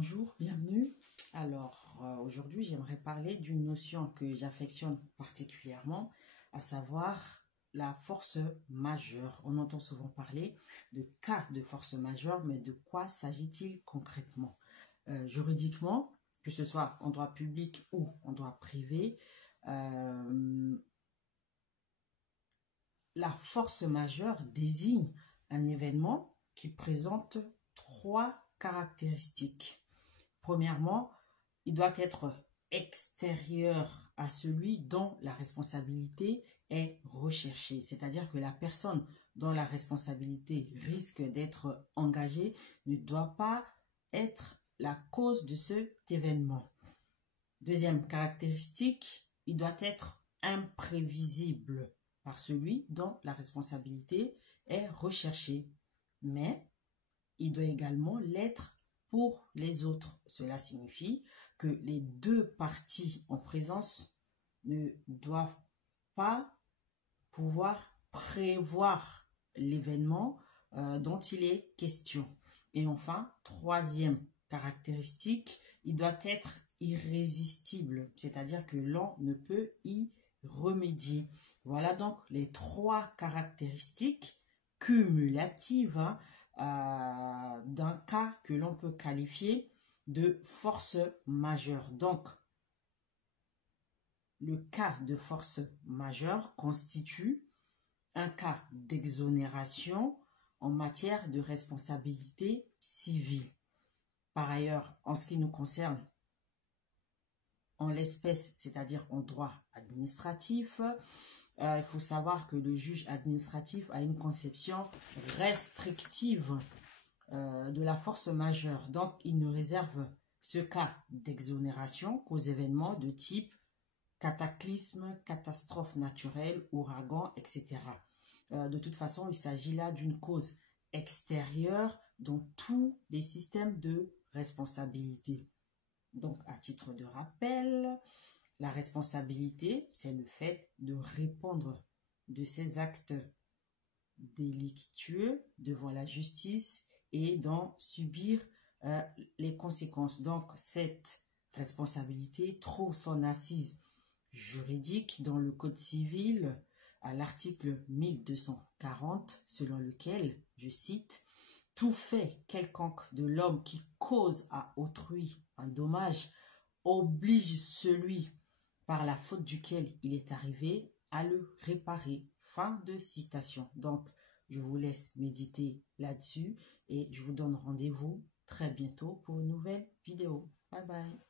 Bonjour, bienvenue. Alors, aujourd'hui, j'aimerais parler d'une notion que j'affectionne particulièrement, à savoir la force majeure. On entend souvent parler de cas de force majeure, mais de quoi s'agit-il concrètement? Juridiquement, que ce soit en droit public ou en droit privé, la force majeure désigne un événement qui présente trois caractéristiques. Premièrement, il doit être extérieur à celui dont la responsabilité est recherchée. C'est-à-dire que la personne dont la responsabilité risque d'être engagée ne doit pas être la cause de cet événement. Deuxième caractéristique, il doit être imprévisible par celui dont la responsabilité est recherchée. Mais il doit également l'être pour les autres. Cela signifie que les deux parties en présence ne doivent pas pouvoir prévoir l'événement dont il est question. Et enfin, troisième caractéristique, il doit être irrésistible, c'est-à-dire que l'on ne peut y remédier. Voilà donc les trois caractéristiques cumulatives d'un cas que l'on peut qualifier de force majeure. Donc, le cas de force majeure constitue un cas d'exonération en matière de responsabilité civile. Par ailleurs, en ce qui nous concerne, en l'espèce, c'est-à-dire en droit administratif, il faut savoir que le juge administratif a une conception restrictive de la force majeure. Donc, il ne réserve ce cas d'exonération qu'aux événements de type cataclysme, catastrophe naturelle, ouragan, etc. De toute façon, il s'agit là d'une cause extérieure dans tous les systèmes de responsabilité. Donc, à titre de rappel, la responsabilité, c'est le fait de répondre de ces actes délictueux devant la justice et d'en subir les conséquences. Donc, cette responsabilité trouve son assise juridique dans le Code civil à l'article 1240, selon lequel, je cite, « Tout fait quelconque de l'homme qui cause à autrui un dommage oblige celui par la faute duquel il est arrivé à le réparer. » Fin de citation. Donc, je vous laisse méditer là-dessus et je vous donne rendez-vous très bientôt pour une nouvelle vidéo. Bye bye.